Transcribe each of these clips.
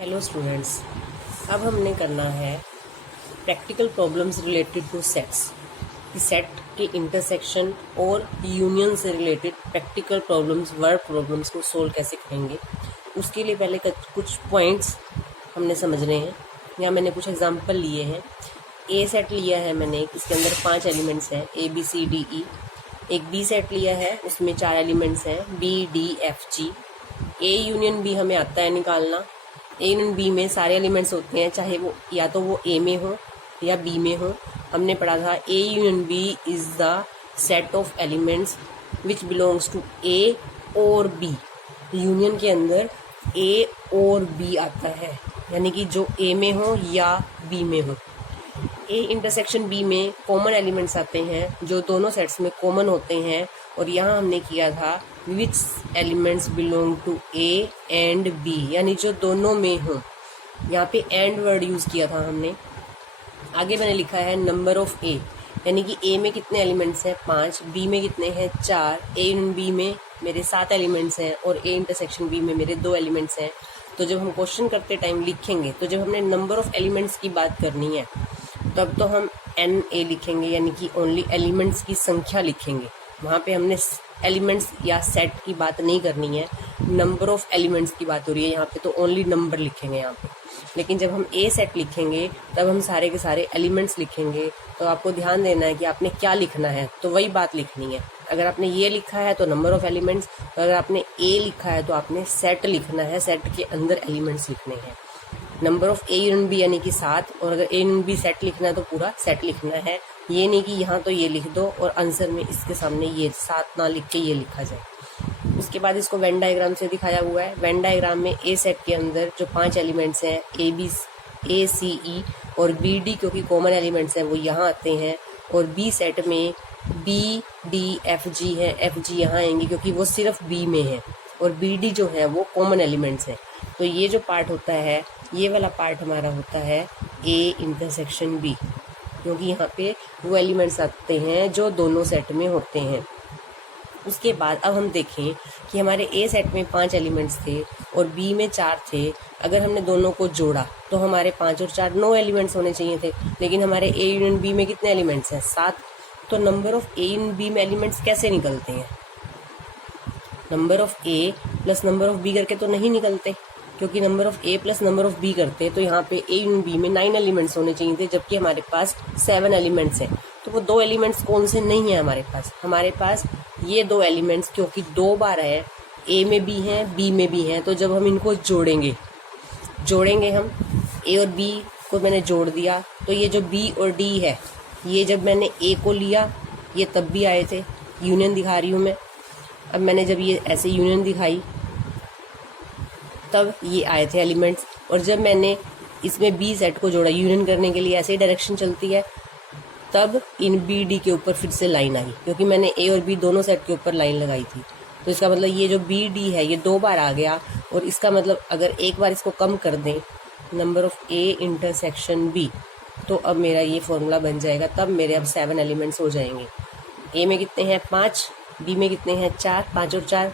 Hello students, अब हमने करना है practical problems related two sets कि सेट के इंटरसेक्शन और यूनियन से related practical problems, word problems को सोल्व कैसे करेंगे। उसके लिए पहले कुछ पॉइंट्स हमने समझने हैं। यहाँ मैंने कुछ एग्जांपल लिए हैं। ए सेट लिया है मैंने, इसके अंदर 5 एलिमेंट्स हैं ABCDE। एक बी सेट लिया है, उसमें 4 एलिमेंट्स हैं BDFG। ए यूनियन बी हमें आता है निकालना। ए यूनियन बी में सारे एलिमेंट्स होते हैं, चाहे वो या तो वो ए में हो या बी में हो। हमने पढ़ा था A union B is the set of elements which belongs to A और बी। यूनियन के अंदर ए और बी आता है, यानी कि जो ए में हो या बी में हो। ए इंटरसेक्शन बी में कॉमन एलिमेंट्स आते हैं जो दोनों सेट्स में कॉमन होते हैं। और यहाँ हमने किया था which elements belong to A and B, यानी जो दोनों में हो। यहाँ पे एंड वर्ड यूज किया था हमने। आगे मैंने लिखा है नंबर ऑफ ए, यानी कि ए में कितने एलिमेंट्स हैं 5, बी में कितने हैं 4। ए इन बी में मेरे 7 एलिमेंट्स हैं और ए इंटरसेक्शन बी में मेरे 2 एलिमेंट्स हैं। तो जब हम क्वेश्चन करते टाइम लिखेंगे, तो जब हमने नंबर ऑफ एलिमेंट्स की बात करनी है तब तो हम NA लिखेंगे, यानी कि ओनली एलिमेंट्स की संख्या लिखेंगे। वहाँ पे हमने एलिमेंट्स या सेट की बात नहीं करनी है, नंबर ऑफ एलिमेंट्स की बात हो रही है यहाँ पे, तो ओनली नंबर लिखेंगे यहाँ पे। लेकिन जब हम ए सेट लिखेंगे तब हम सारे के सारे एलिमेंट्स लिखेंगे। तो आपको ध्यान देना है कि आपने क्या लिखना है, तो वही बात लिखनी है। अगर आपने ये लिखा है तो नंबर ऑफ एलिमेंट्स, तो अगर आपने ए लिखा है तो आपने सेट लिखना है, सेट के अंदर एलिमेंट्स लिखने हैं। Number of A union B यानी कि 7, और अगर ए यूनियन बी सेट लिखना है तो पूरा सेट लिखना है। ये नहीं कि यहाँ तो ये लिख दो और आंसर में इसके सामने ये 7 ना लिख के ये लिखा जाए। उसके बाद इसको वेन डायग्राम से दिखाया हुआ है। वेन डायग्राम में ए सेट के अंदर जो 5 एलिमेंट्स हैं ACE और BD, क्योंकि कॉमन एलिमेंट्स हैं वो यहाँ आते हैं। और बी सेट में BDFG है, FG यहाँ आएंगे क्योंकि वो सिर्फ बी में है, और BD जो है वो कॉमन एलिमेंट्स हैं। तो ये जो पार्ट होता है, ये वाला पार्ट हमारा होता है A इंटरसेक्शन B, क्योंकि यहाँ पे वो एलिमेंट्स आते हैं जो दोनों सेट में होते हैं। उसके बाद अब हम देखें कि हमारे A सेट में 5 एलिमेंट्स थे और B में 4 थे। अगर हमने दोनों को जोड़ा तो हमारे 5 और 4 9 एलिमेंट्स होने चाहिए थे, लेकिन हमारे A यूनियन B में कितने एलिमेंट्स हैं 7। तो number of A union B में एलिमेंट्स कैसे निकलते हैं? Number of A plus number of B करके तो नहीं निकलते, क्योंकि number of A plus number of B करते हैं तो यहाँ पे A यूनियन B में 9 एलिमेंट्स होने चाहिए थे, जबकि हमारे पास 7 एलिमेंट्स हैं। तो वो 2 एलिमेंट्स कौन से नहीं है हमारे पास ये 2 एलिमेंट्स, क्योंकि 2 बार है, A में भी हैं B में भी हैं। तो जब हम इनको जोड़ेंगे हम A और B को मैंने जोड़ दिया, तो ये जो B और D है, ये जब मैंने A को लिया ये तब भी आए थे, यूनियन दिखा रही हूँ मैं। अब मैंने जब ये ऐसे यूनियन दिखाई तब ये आए थे एलिमेंट्स, और जब मैंने इसमें बी सेट को जोड़ा यूनियन करने के लिए, ऐसे ही डायरेक्शन चलती है, तब इन BD के ऊपर फिर से लाइन आई, क्योंकि मैंने A और B दोनों सेट के ऊपर लाइन लगाई थी। तो इसका मतलब ये जो BD है ये 2 बार आ गया, और इसका मतलब अगर एक बार इसको कम कर दें number of A intersection B, तो अब मेरा ये फॉर्मूला बन जाएगा। तब मेरे अब 7 एलिमेंट्स हो जाएंगे। A में कितने हैं 5, B में कितने हैं 4, 5 और 4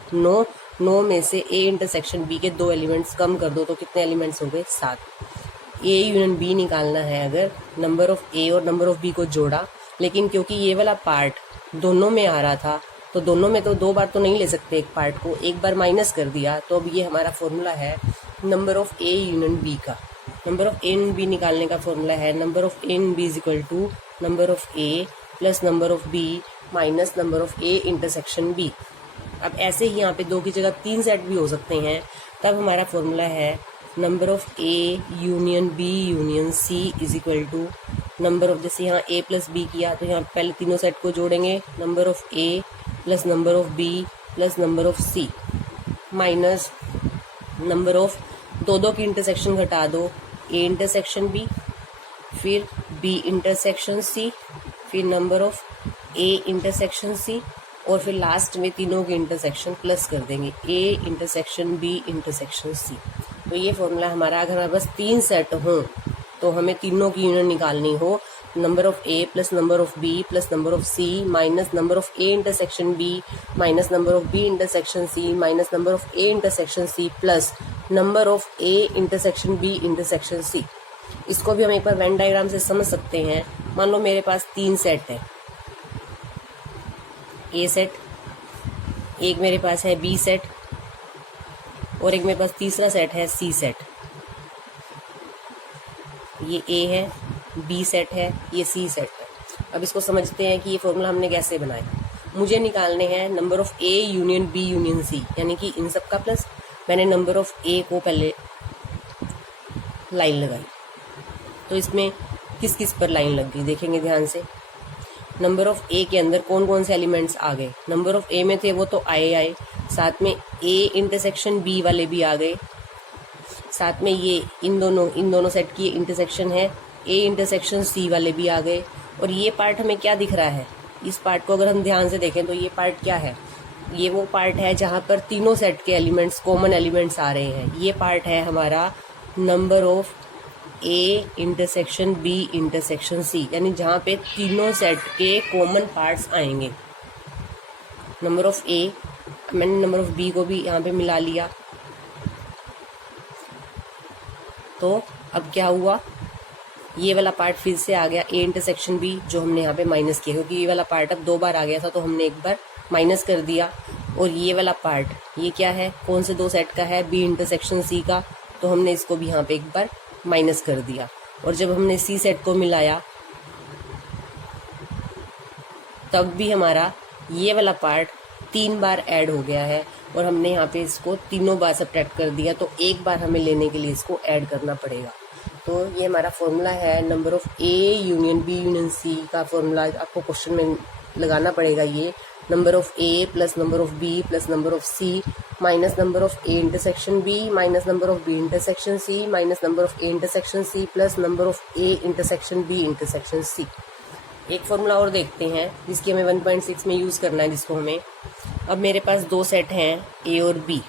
9 में से A इंटरसेक्शन B के 2 एलिमेंट्स कम कर दो तो कितने एलिमेंट्स हो गए 7। A यूनियन B निकालना है अगर नंबर ऑफ A और नंबर ऑफ B को जोड़ा, लेकिन क्योंकि ये वाला पार्ट दोनों में आ रहा था, तो दोनों में तो 2 बार तो नहीं ले सकते, एक पार्ट को एक बार माइनस कर दिया। तो अब ये हमारा फॉर्मूला है number of A union B का। Number of A union B निकालने का फॉर्मूला है number of A union B is equal to number of A plus number of B minus number of A intersection B। अब ऐसे ही यहाँ पे 2 की जगह 3 सेट भी हो सकते हैं। तब हमारा फॉर्मूला है number of A union B union C is equal to number of, जैसे यहाँ A प्लस B किया तो यहाँ पहले तीनों सेट को जोड़ेंगे, number of A plus number of B plus number of C minus number of 2 की इंटरसेक्शन घटा दो, A इंटरसेक्शन B, फिर B इंटरसेक्शन C, फिर number of A intersection C, और फिर लास्ट में तीनों के इंटरसेक्शन प्लस कर देंगे A intersection B intersection C। तो ये फॉर्मूला हमारा, अगर हमारे पास 3 सेट हों तो हमें तीनों की यूनियन निकालनी हो, number of A plus number of B plus number of C minus number of A intersection B minus number of B intersection C minus number of A intersection C plus number of A intersection B intersection C. इसको भी हम एक बार Venn diagram से समझ सकते हैं। मान लो मेरे पास 3 सेट है, ए सेट, एक मेरे पास है बी सेट और एक मेरे पास तीसरा सेट है सी सेट। ये ए है, बी सेट है, ये सी सेट है। अब इसको समझते हैं कि ये फॉर्मूला हमने कैसे बनाया। मुझे निकालने हैं number of A union B union C, यानी कि इन सब का प्लस। मैंने नंबर ऑफ ए को पहले लाइन लगाई, तो इसमें किस किस पर लाइन लग गई देखेंगे ध्यान से। नंबर ऑफ ए के अंदर कौन कौन से एलिमेंट्स आ गए, नंबर ऑफ ए में थे वो तो आए, साथ में ए इंटरसेक्शन बी वाले भी आ गए, साथ में ये इन दोनों सेट की इंटरसेक्शन है, ए इंटरसेक्शन सी वाले भी आ गए। और ये पार्ट हमें क्या दिख रहा है, इस पार्ट को अगर हम ध्यान से देखें तो ये पार्ट क्या है, ये वो पार्ट है जहाँ पर तीनों सेट के एलिमेंट्स कॉमन एलिमेंट्स आ रहे हैं। ये पार्ट है हमारा number of A intersection B intersection C, यानी जहाँ पे तीनों सेट के कॉमन पार्ट्स आएंगे। नंबर ऑफ ए, मैंने नंबर ऑफ बी को भी यहाँ पे मिला लिया। तो अब क्या हुआ, ये वाला पार्ट फिर से आ गया ए इंटरसेक्शन बी, जो हमने यहाँ पे माइनस किया क्योंकि ये वाला पार्ट अब 2 बार आ गया था, तो हमने एक बार माइनस कर दिया। और ये वाला पार्ट, ये क्या है, कौन से 2 सेट का है, बी इंटरसेक्शन सी का, तो हमने इसको भी यहाँ पे एक बार माइनस कर दिया। और जब हमने सी सेट को मिलाया तब भी हमारा ये वाला पार्ट 3 बार ऐड हो गया है, और हमने यहाँ पे इसको तीनों बार सब्ट्रैक्ट कर दिया, तो एक बार हमें लेने के लिए इसको ऐड करना पड़ेगा। तो ये हमारा फॉर्मूला है number of A union B union C का फॉर्मूला आपको क्वेश्चन में लगाना पड़ेगा। ये number of A plus number of B plus number of C minus number of A intersection B minus number of B intersection C minus number of A intersection C plus number of A intersection B intersection C. एक formula और देखते हैं जिसकी हमें 1.6 में use करना है, जिसको हमें, अब मेरे पास 2 सेट हैं ए और बी,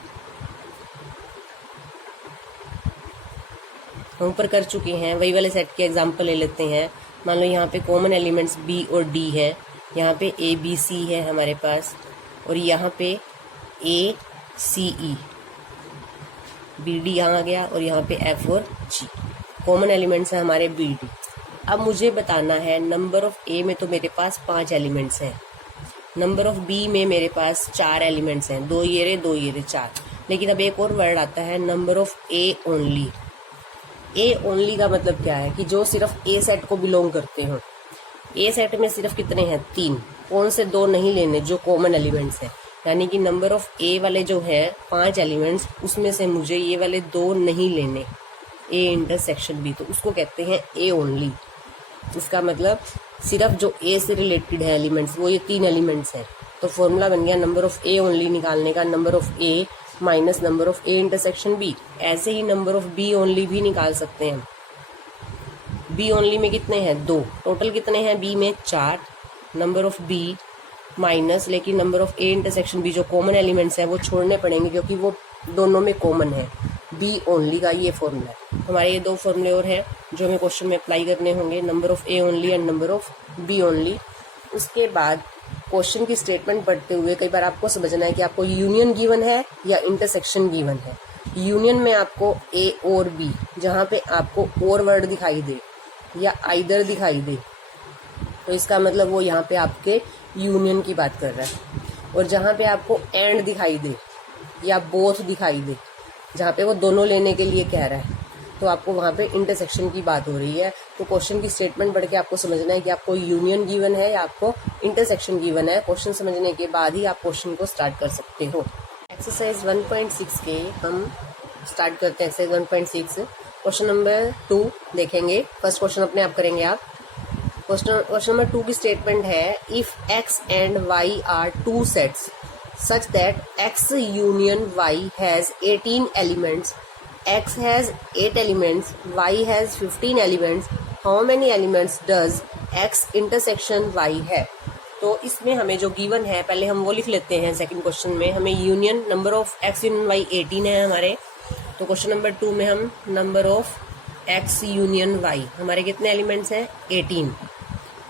हम ऊपर कर चुके हैं। वही वाले सेट के एग्जांपल ले लेते हैं। मान लो यहाँ पे कॉमन एलिमेंट्स बी और डी है, यहाँ पे ए बी सी है हमारे पास, और यहाँ पे ए सी ई, बी डी यहाँ आ गया, और यहाँ पे एफ और जी कॉमन एलिमेंट्स हैं हमारे बी डी। अब मुझे बताना है नंबर ऑफ ए में तो मेरे पास 5 एलिमेंट्स हैं, नंबर ऑफ बी में मेरे पास 4 एलिमेंट्स हैं, 2 ये रहे 4। लेकिन अब एक और वर्ड आता है number of A only. A only का मतलब क्या है कि जो सिर्फ ए सेट को बिलोंग करते हो। ए सेट में सिर्फ कितने हैं, 3, कौन से 2 नहीं लेने जो कॉमन एलिमेंट्स हैं, यानी कि नंबर ऑफ ए वाले जो है 5 एलिमेंट्स, उसमें से मुझे ये वाले 2 नहीं लेने, ए इंटरसेक्शन बी, तो उसको कहते हैं ए ओनली। इसका मतलब सिर्फ जो ए से रिलेटेड है एलिमेंट्स, वो ये 3 एलिमेंट्स हैं। तो फॉर्मूला बन गया नंबर ऑफ ए ओनली निकालने का, number of A minus number of A intersection B. ऐसे ही नंबर ऑफ बी ओनली भी निकाल सकते हैं। बी ओनली में कितने हैं, 2, टोटल कितने हैं बी में, 4, नंबर ऑफ बी माइनस, लेकिन number of A intersection B जो कॉमन एलिमेंट्स हैं वो छोड़ने पड़ेंगे क्योंकि वो दोनों में कॉमन है। बी ओनली का ये फॉर्मूला है। हमारे ये 2 फॉर्मूले और हैं जो हमें क्वेश्चन में अप्लाई करने होंगे, number of A only and number of B only. उसके बाद क्वेश्चन की स्टेटमेंट पढ़ते हुए कई बार आपको समझना है कि आपको यूनियन गिवन है या इंटरसेक्शन गिवन है। यूनियन में आपको ए और बी, जहाँ पे आपको और वर्ड दिखाई दे या आइदर दिखाई दे, तो इसका मतलब वो यहाँ पे आपके यूनियन की बात कर रहा है। और जहाँ पे आपको एंड दिखाई दे या बोथ दिखाई दे, जहाँ पे वो दोनों लेने के लिए कह रहा है, तो आपको वहाँ पे इंटरसेक्शन की बात हो रही है। तो क्वेश्चन की स्टेटमेंट पढ़ के आपको समझना है कि आपको यूनियन गिवन है या आपको इंटरसेक्शन गिवन है। क्वेश्चन समझने के बाद ही आप क्वेश्चन को स्टार्ट कर सकते हो। एक्सरसाइज 1.6 के हम स्टार्ट करते हैं। एक्सरसाइज 1.6 क्वेश्चन नंबर 2 देखेंगे। फर्स्ट क्वेश्चन अपने आप करेंगे आप। क्वेश्चन नंबर 2 की स्टेटमेंट है, if X and Y are 2 sets such that X union Y has 18 elements, X has 8 elements, Y has 15 elements, how many elements does X intersection Y है। तो इसमें हमें जो गिवन है पहले हम वो लिख लेते हैं। सेकंड क्वेश्चन में हमें union number of X union Y 18 है हमारे, तो क्वेश्चन नंबर 2 में हम number of X union Y हमारे कितने एलिमेंट्स हैं, 18,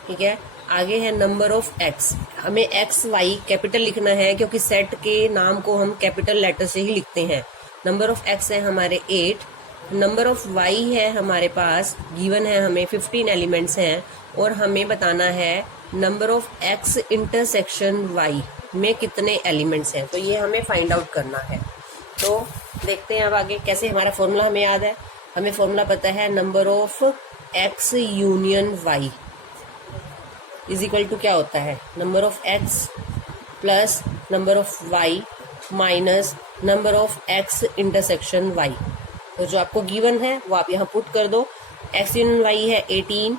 ठीक है। आगे है नंबर ऑफ एक्स, हमें एक्स वाई कैपिटल लिखना है क्योंकि सेट के नाम को हम कैपिटल लेटर से ही लिखते हैं। नंबर ऑफ एक्स है हमारे 8, नंबर ऑफ वाई है हमारे पास गिवन है, हमें 15 एलिमेंट्स हैं और हमें बताना है number of X intersection Y में कितने एलिमेंट्स हैं, तो ये हमें फाइंड आउट करना है। तो देखते हैं अब आगे कैसे। हमारा फॉर्मूला हमें याद है, हमें फॉर्मूला पता है number of X union Y is equal to क्या होता है, number of X plus number of Y minus number of X intersection Y. तो जो आपको गिवन है वो आप यहाँ पुट कर दो। एक्स यूनियन वाई है 18,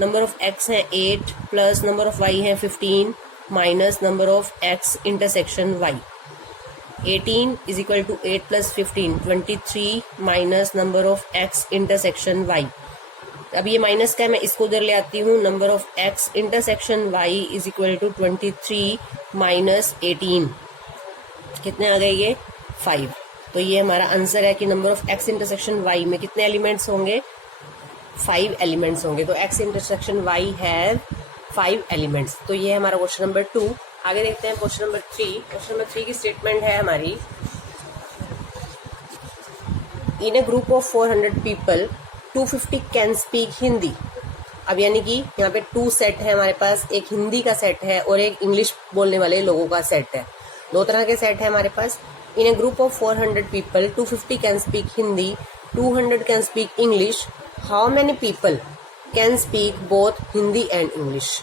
नंबर ऑफ एक्स है 8 प्लस नंबर ऑफ वाई है 15 minus number of X intersection Y. 18 is equal to 8 plus 15 23 minus number of X intersection Y. अब ये माइनस का है, मैं इसको उधर ले आती हूँ। Number of X intersection Y is equal to 23 minus 18, कितने आ गए ये 5। तो ये हमारा आंसर है कि number of X intersection Y में कितने एलिमेंट्स होंगे, 5 एलिमेंट्स होंगे। तो X intersection Y have 5 elements. तो ये है हमारा क्वेश्चन नंबर 2। आगे देखते हैं क्वेश्चन नंबर 3। क्वेश्चन नंबर 3 की स्टेटमेंट है हमारी, in a group of 400 people 250 can speak Hindi. अब यानी कि यहाँ पे 2 सेट है हमारे पास, एक हिंदी का सेट है और एक इंग्लिश बोलने वाले लोगों का सेट है। 2 तरह के सेट है हमारे पास। In a group of 400 people 250 can speak Hindi, 200 can speak English, how many people can speak both Hindi and English.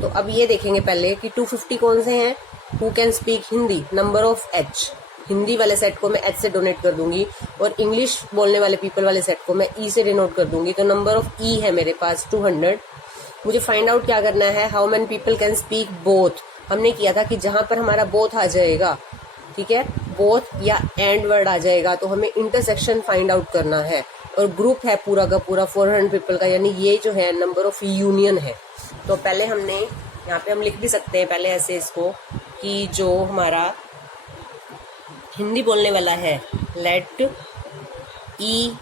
तो अब ये देखेंगे पहले कि 250 कौन से हैं, who can speak Hindi, number of H, Hindi वाले सेट को मैं एच से डोनेट कर दूंगी और इंग्लिश बोलने वाले पीपल वाले सेट को मैं ई से डिनोट कर दूंगी। तो नंबर ऑफ ई है मेरे पास 200। मुझे फाइंड आउट क्या करना है, how many people can speak both. हमने किया था कि जहां पर हमारा बोथ आ जाएगा, ठीक है, बोथ या एंड वर्ड आ जाएगा, तो हमें इंटरसेक्शन फाइंड आउट करना है। और ग्रुप है पूरा का पूरा 400 पीपल का, यानी ये जो है नंबर ऑफ यूनियन है। तो पहले हमने यहाँ पे हम लिख भी सकते हैं पहले ऐसे इसको कि जो हमारा हिंदी बोलने वाला है, लेट ई,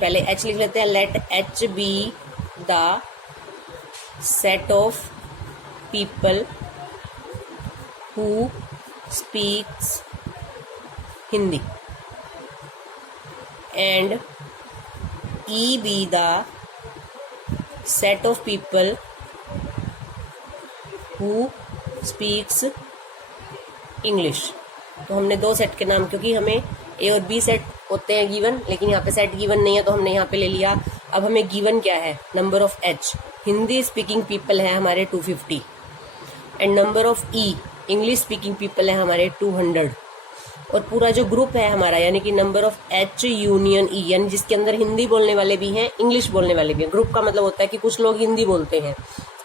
पहले एच लिख लेते हैं, let H be the set of people who speaks Hindi and E be the set of people who speaks English. तो हमने 2 सेट के नाम, क्योंकि हमें ए और बी सेट होते हैं गिवन, लेकिन यहाँ पे सेट गिवन नहीं है तो हमने यहाँ पे ले लिया। अब हमें गिवन क्या है, number of H, Hindi speaking people है हमारे 250 and number of E, English speaking people है हमारे 200। और पूरा जो ग्रुप है हमारा, यानी कि नंबर ऑफ एच यूनियन ई, यानी जिसके अंदर हिंदी बोलने वाले भी हैं, इंग्लिश बोलने वाले भी हैं। ग्रुप का मतलब होता है कि कुछ लोग हिंदी बोलते हैं,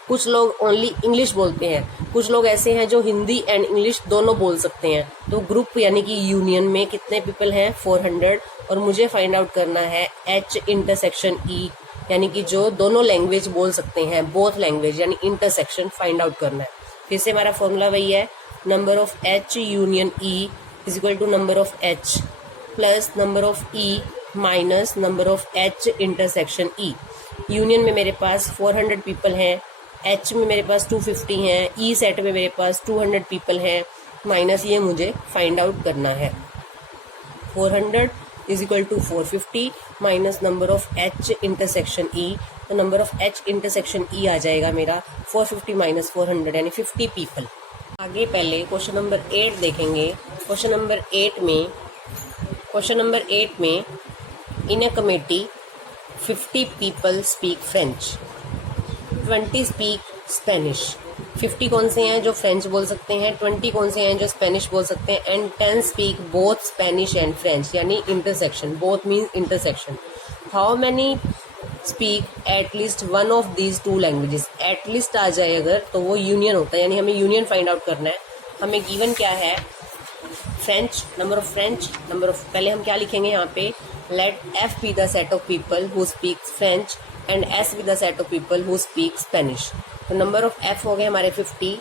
कुछ लोग ओनली इंग्लिश बोलते हैं, कुछ लोग ऐसे हैं जो हिंदी एंड इंग्लिश दोनों बोल सकते हैं। तो ग्रुप यानी कि यूनियन में कितने पीपल हैं, 400। और मुझे फाइंड आउट करना है एच इंटरसेक्शन ई, यानी कि जो दोनों लैंग्वेज बोल सकते हैं, बोथ लैंग्वेज, यानी इंटरसेक्शन फाइंड आउट करना है। फिर से हमारा फॉर्मूला वही है, number of H union E is equal to number of H plus number of E minus number of H intersection E. Union में मेरे पास 400 पीपल हैं, एच में मेरे पास 250 हैं, ई सेट में मेरे पास 200 पीपल हैं, माइनस ये मुझे फाइंड आउट करना है। 400 is equal to 450 minus number of H intersection E. तो number of H intersection E आ जाएगा मेरा 450 माइनस 400 यानी 50 पीपल। आगे पहले क्वेश्चन नंबर 8 देखेंगे। क्वेश्चन नंबर 8 में in a committee 50 people speak French, 20 speak Spanish. 50 कौन से हैं जो फ्रेंच बोल सकते हैं, 20 कौन से हैं जो स्पेनिश बोल सकते हैं, and 10 speak both Spanish and French, यानी intersection, both means intersection. How many speak at least one of these 2 languages. At least आ जाए अगर तो वो यूनियन होता है, यानी हमें यूनियन फाइंड आउट करना है। हमें गिवन क्या है, French, number of French, number of, पहले हम क्या लिखेंगे यहाँ पे, let F be the set of people who speak French and S be the set of people who speak Spanish. तो नंबर ऑफ एफ हो गए हमारे 50,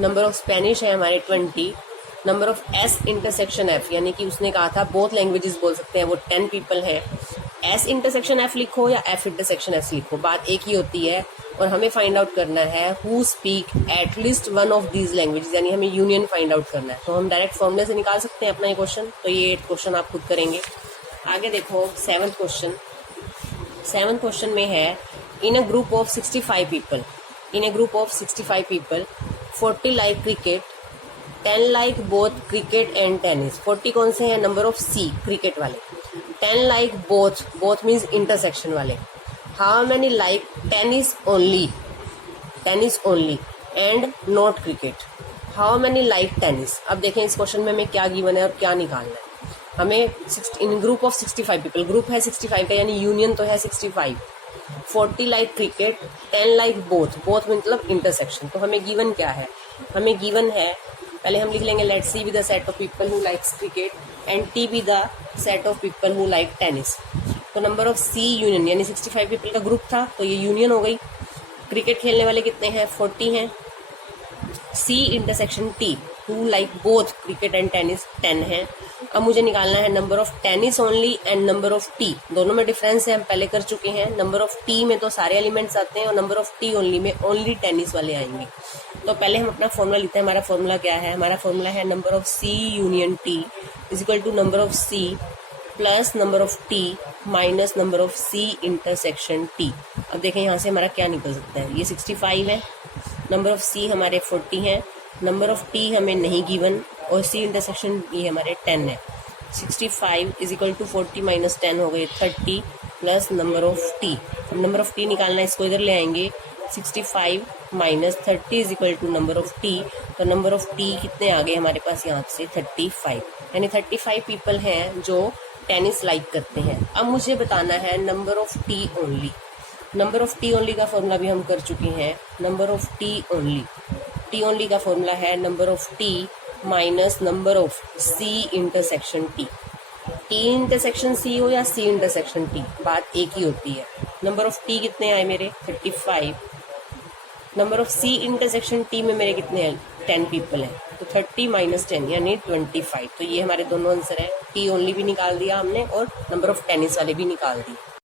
नंबर ऑफ स्पेनिश है हमारे 20, number of S intersection F, यानी कि उसने कहा था बोथ लैंग्वेजेस बोल सकते हैं, वो 10 पीपल हैं। एस इंटरसेक्शन एफ लिखो या एफ इंटरसेक्शन एस लिखो, बात एक ही होती है। और हमें फाइंड आउट करना है who speak at least one of these languages, यानी हमें यूनियन फाइंड आउट करना है। तो हम डायरेक्ट फॉर्मूले से निकाल सकते हैं अपना ये क्वेश्चन। तो ये क्वेश्चन आप खुद करेंगे। आगे देखो सेवंथ क्वेश्चन में है in a group of 65 people, 40 like cricket, 10 like both cricket and tennis. 40 कौन से हैं? नंबर ऑफ सी, क्रिकेट वाले। 10 लाइक बोथ मीन्स इंटरसेक्शन वाले। How many like tennis only and not cricket. How many like tennis. अब देखें इस question में हमें क्या गिवन है और क्या निकालना है। हमें इन ग्रुप ऑफ 65 पीपल, ग्रुप है 65 का यानी यूनियन तो है 65। 40 लाइक क्रिकेट, 10 लाइक बोथ मतलब इंटरसेक्शन। तो हमें गिवन क्या है? हमें गिवन है, पहले हम लिख लेंगे let C be the set of people who likes cricket and T be the set of people who like tennis. तो नंबर ऑफ सी यूनियन यानी 65 पीपल का ग्रुप था तो ये यूनियन हो गई। क्रिकेट खेलने वाले कितने हैं? 40 हैं। C intersection T who like both cricket and tennis 10 है। अब मुझे निकालना है number of tennis only and number of T. दोनों में डिफरेंस है, हम पहले कर चुके हैं। नंबर ऑफ टी में तो सारे एलिमेंट्स आते हैं और नंबर ऑफ टी ओनली में ओनली टेनिस वाले आएंगे। तो पहले हम अपना फॉर्मूला लिखते हैं। हमारा फॉर्मूला क्या है? हमारा फॉर्मूला है number of C union T is equal to number of C plus number of T minus number of C intersection T. अब देखें यहाँ से हमारा क्या निकल सकता है। ये 65 है, नंबर ऑफ सी हमारे 40 हैं, नंबर ऑफ टी हमें नहीं गिवन और सी इंटरसेक्शन ये हमारे 10 है। 65 इज इक्वल टू 40 माइनस 10 हो गए 30 प्लस नंबर ऑफ टी। अब नंबर ऑफ टी निकालना है, इसको इधर ले आएंगे। 65 माइनस 30 is equal to number of T. तो नंबर ऑफ टी कितने आ गए हमारे पास यहाँ से? 35, यानी 35 पीपल हैं जो टेनिस लाइक करते हैं। अब मुझे बताना है number of T only. Number of T only का फॉर्मूला भी हम कर चुके हैं। नंबर ऑफ टी ओनली का फॉर्मूला है number of T minus number of C intersection T. T intersection C हो या सी इंटरसेक्शन टी, बात एक ही होती है। नंबर ऑफ टी कितने आए मेरे? 35। Number of C intersection T में मेरे कितने हैं? 10 पीपल हैं। तो 30 माइनस 10 यानी 25। तो ये हमारे दोनों आंसर है। टी ओनली भी निकाल दिया हमने और नंबर ऑफ टेनिस वाले भी निकाल दिए।